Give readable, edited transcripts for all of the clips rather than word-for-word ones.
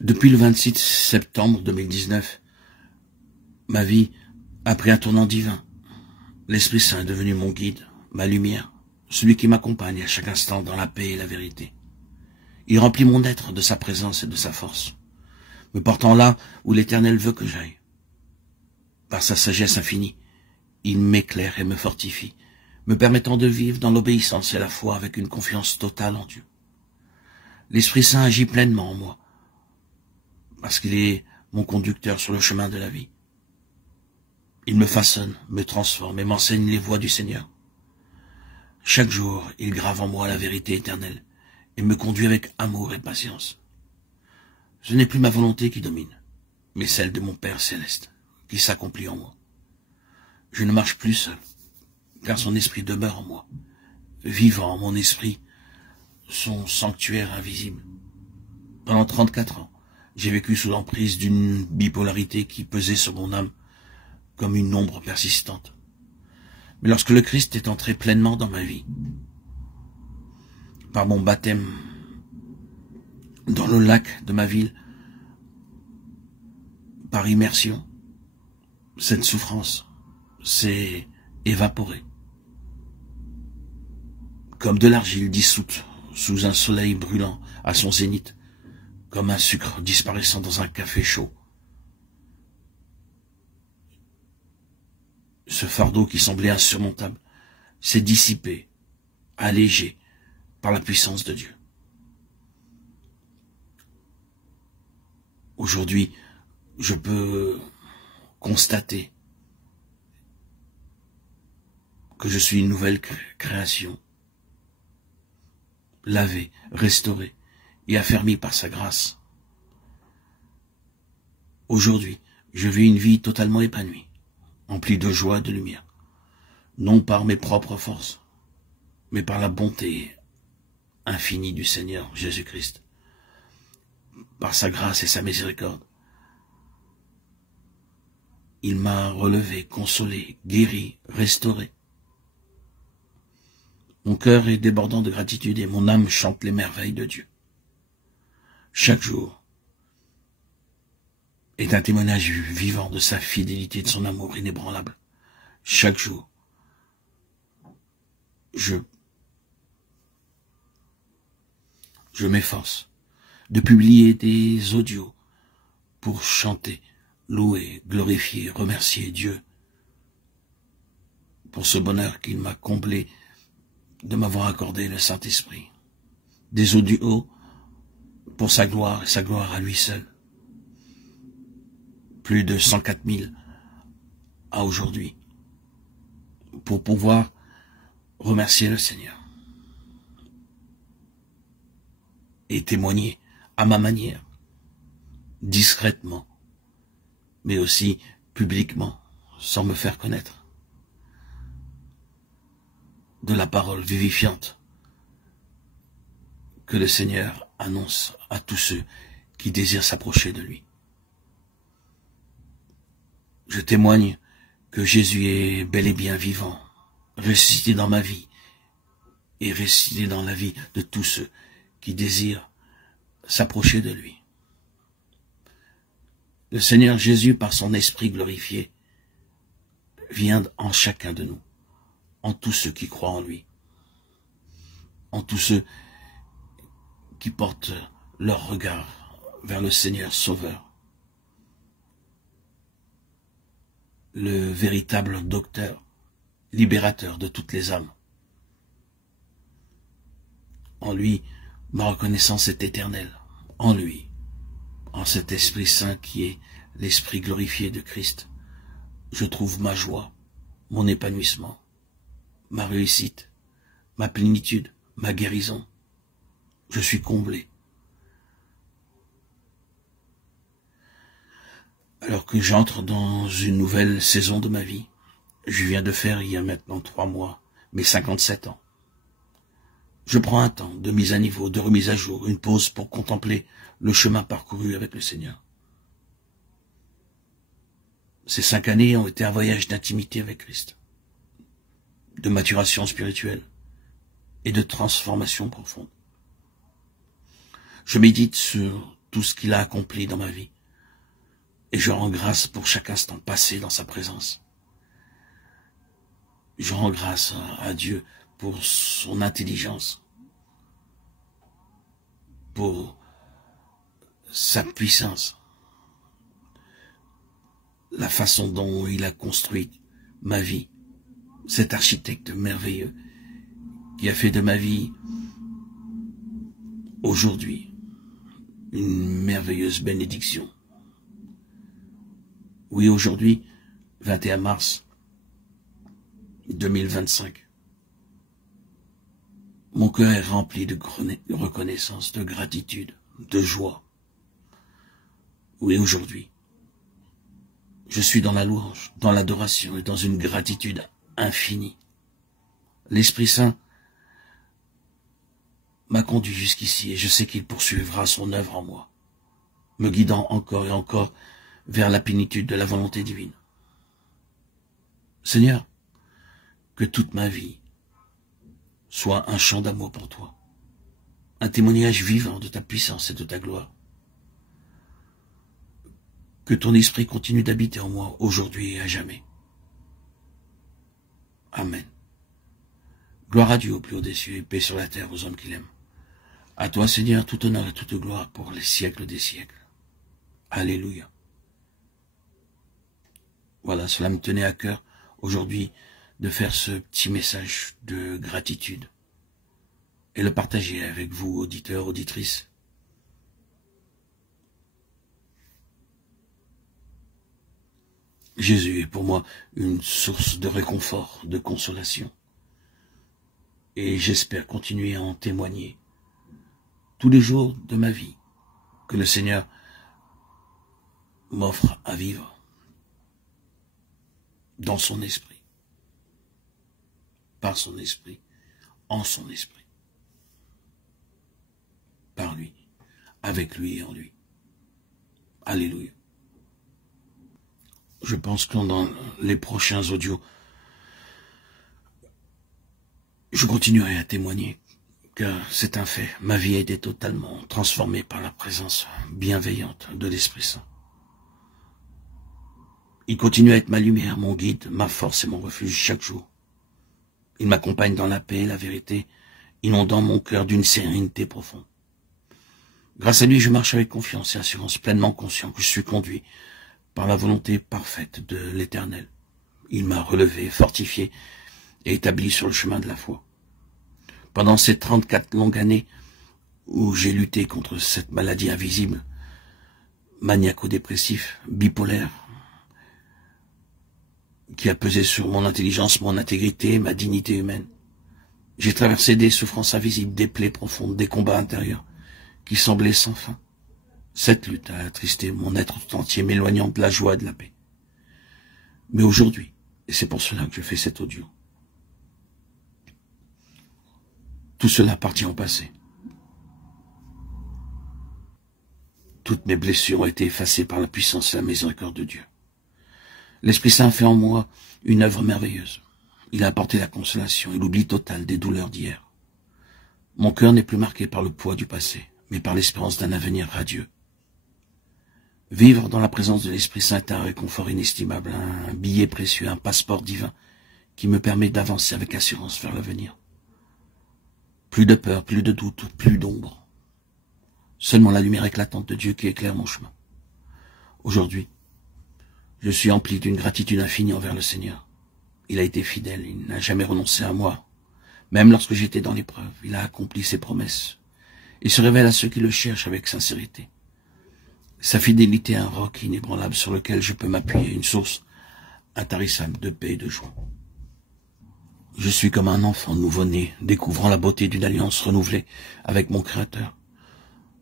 Depuis le 26 septembre 2019, ma vie a pris un tournant divin. L'Esprit Saint est devenu mon guide, ma lumière, celui qui m'accompagne à chaque instant dans la paix et la vérité. Il remplit mon être de sa présence et de sa force, me portant là où l'Éternel veut que j'aille. Par sa sagesse infinie, il m'éclaire et me fortifie, me permettant de vivre dans l'obéissance et la foi avec une confiance totale en Dieu. L'Esprit Saint agit pleinement en moi, parce qu'il est mon conducteur sur le chemin de la vie. Il me façonne, me transforme et m'enseigne les voies du Seigneur. Chaque jour, il grave en moi la vérité éternelle et me conduit avec amour et patience. Ce n'est plus ma volonté qui domine, mais celle de mon Père céleste, qui s'accomplit en moi. Je ne marche plus seul, car son esprit demeure en moi, vivant mon esprit, son sanctuaire invisible. Pendant 34 ans, j'ai vécu sous l'emprise d'une bipolarité qui pesait sur mon âme comme une ombre persistante. Mais lorsque le Christ est entré pleinement dans ma vie, par mon baptême dans le lac de ma ville, par immersion, cette souffrance s'est évaporée, comme de l'argile dissoute sous un soleil brûlant à son zénith, comme un sucre disparaissant dans un café chaud. Ce fardeau qui semblait insurmontable s'est dissipé, allégé par la puissance de Dieu. Aujourd'hui, je peux constater que je suis une nouvelle création, lavée, restaurée et affermie par sa grâce. Aujourd'hui, je vis une vie totalement épanouie, emplie de joie et de lumière, non par mes propres forces, mais par la bonté infinie du Seigneur Jésus-Christ, par sa grâce et sa miséricorde. Il m'a relevé, consolé, guéri, restauré. Mon cœur est débordant de gratitude et mon âme chante les merveilles de Dieu. Chaque jour est un témoignage vivant de sa fidélité et de son amour inébranlable. Chaque jour, je m'efforce de publier des audios pour chanter, louer, glorifier, remercier Dieu pour ce bonheur qu'il m'a comblé de m'avoir accordé le Saint-Esprit. Des audios pour sa gloire et sa gloire à lui seul. Plus de 104 000 à aujourd'hui, pour pouvoir remercier le Seigneur et témoigner à ma manière, discrètement, mais aussi publiquement, sans me faire connaître, de la parole vivifiante que le Seigneur annonce à tous ceux qui désirent s'approcher de lui. Je témoigne que Jésus est bel et bien vivant, ressuscité dans ma vie et ressuscité dans la vie de tous ceux qui désirent s'approcher de lui. Le Seigneur Jésus, par son esprit glorifié, vient en chacun de nous, en tous ceux qui croient en lui, en tous ceux qui portent leur regard vers le Seigneur Sauveur, le véritable docteur, libérateur de toutes les âmes. En lui, ma reconnaissance est éternelle. En lui, en cet Esprit Saint qui est l'Esprit glorifié de Christ, je trouve ma joie, mon épanouissement, ma réussite, ma plénitude, ma guérison. Je suis comblé. Alors que j'entre dans une nouvelle saison de ma vie, je viens de faire il y a maintenant 3 mois, mes 57 ans. Je prends un temps de mise à niveau, de remise à jour, une pause pour contempler le chemin parcouru avec le Seigneur. Ces 5 années ont été un voyage d'intimité avec Christ, de maturation spirituelle et de transformation profonde. Je médite sur tout ce qu'il a accompli dans ma vie. Et je rends grâce pour chaque instant passé dans sa présence. Je rends grâce à Dieu pour son intelligence, pour sa puissance, la façon dont il a construit ma vie, cet architecte merveilleux qui a fait de ma vie aujourd'hui une merveilleuse bénédiction. Oui, aujourd'hui, 21 mars 2025, mon cœur est rempli de reconnaissance, de gratitude, de joie. Oui, aujourd'hui, je suis dans la louange, dans l'adoration et dans une gratitude infinie. L'Esprit Saint m'a conduit jusqu'ici et je sais qu'il poursuivra son œuvre en moi, me guidant encore et encore vers la plénitude de la volonté divine. Seigneur, que toute ma vie soit un chant d'amour pour toi, un témoignage vivant de ta puissance et de ta gloire. Que ton esprit continue d'habiter en moi aujourd'hui et à jamais. Amen. Gloire à Dieu au plus haut des cieux et paix sur la terre aux hommes qu'il aime. À toi, Seigneur, tout honneur et toute gloire pour les siècles des siècles. Alléluia. Voilà, cela me tenait à cœur aujourd'hui de faire ce petit message de gratitude et le partager avec vous, auditeurs, auditrices. Jésus est pour moi une source de réconfort, de consolation. Et j'espère continuer à en témoigner tous les jours de ma vie que le Seigneur m'offre à vivre dans son esprit, par son esprit, en son esprit, par lui, avec lui et en lui. Alléluia. Je pense que dans les prochains audios, je continuerai à témoigner, car c'est un fait. Ma vie a été totalement transformée par la présence bienveillante de l'Esprit Saint. Il continue à être ma lumière, mon guide, ma force et mon refuge chaque jour. Il m'accompagne dans la paix et la vérité, inondant mon cœur d'une sérénité profonde. Grâce à lui, je marche avec confiance et assurance, pleinement conscient que je suis conduit par la volonté parfaite de l'Éternel. Il m'a relevé, fortifié et établi sur le chemin de la foi. Pendant ces 34 longues années où j'ai lutté contre cette maladie invisible, maniaco-dépressif, bipolaire, qui a pesé sur mon intelligence, mon intégrité, ma dignité humaine, j'ai traversé des souffrances invisibles, des plaies profondes, des combats intérieurs qui semblaient sans fin. Cette lutte a attristé mon être tout entier, m'éloignant de la joie et de la paix. Mais aujourd'hui, et c'est pour cela que je fais cet audio, tout cela appartient au passé. Toutes mes blessures ont été effacées par la puissance et la miséricorde de Dieu. L'Esprit Saint fait en moi une œuvre merveilleuse. Il a apporté la consolation et l'oubli total des douleurs d'hier. Mon cœur n'est plus marqué par le poids du passé, mais par l'espérance d'un avenir radieux. Vivre dans la présence de l'Esprit Saint est un réconfort inestimable, un billet précieux, un passeport divin qui me permet d'avancer avec assurance vers l'avenir. Plus de peur, plus de doute, plus d'ombre. Seulement la lumière éclatante de Dieu qui éclaire mon chemin. Aujourd'hui, je suis empli d'une gratitude infinie envers le Seigneur. Il a été fidèle, il n'a jamais renoncé à moi. Même lorsque j'étais dans l'épreuve, il a accompli ses promesses. Il se révèle à ceux qui le cherchent avec sincérité. Sa fidélité est un roc inébranlable sur lequel je peux m'appuyer, une source intarissable de paix et de joie. Je suis comme un enfant nouveau-né, découvrant la beauté d'une alliance renouvelée avec mon Créateur.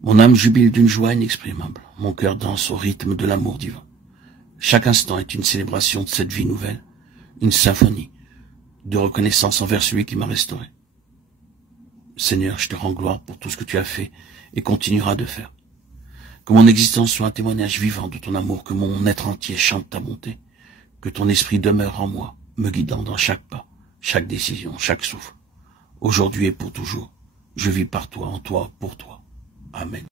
Mon âme jubile d'une joie inexprimable, mon cœur danse au rythme de l'amour divin. Chaque instant est une célébration de cette vie nouvelle, une symphonie de reconnaissance envers celui qui m'a restauré. Seigneur, je te rends gloire pour tout ce que tu as fait et continueras de faire. Que mon existence soit un témoignage vivant de ton amour, que mon être entier chante ta bonté, que ton esprit demeure en moi, me guidant dans chaque pas, chaque décision, chaque souffle. Aujourd'hui et pour toujours, je vis par toi, en toi, pour toi. Amen.